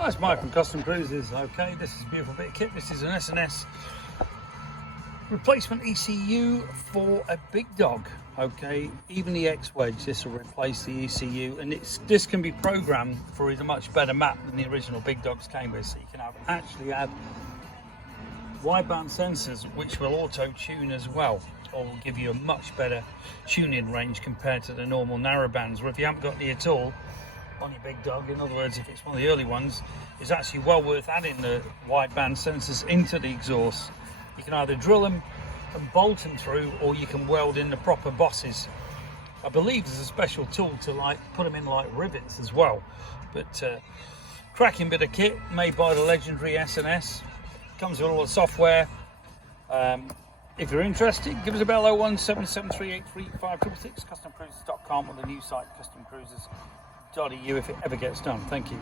Hi, it's Mike from Custom Cruisers. Okay, this is a beautiful bit of kit. This is an S&S replacement ECU for a Big Dog. Okay, even the X wedge, this will replace the ECU, and this can be programmed for a much better map than the original Big Dogs came with. So you can actually add wideband sensors which will auto tune as well, or will give you a much better tuning range compared to the normal narrow bands. Or if you haven't got any at all on your Big Dog, in other words, if it's one of the early ones, it's actually well worth adding the wideband sensors into the exhaust. You can either drill them and bolt them through, or you can weld in the proper bosses. I believe there's a special tool to put them in like rivets as well. But cracking bit of kit made by the legendary S&S. Comes with all the software. If you're interested, give us a bell, 01773835566, CustomCruisers.com, or the new site CustomCruisersLimited if it ever gets done. Thank you.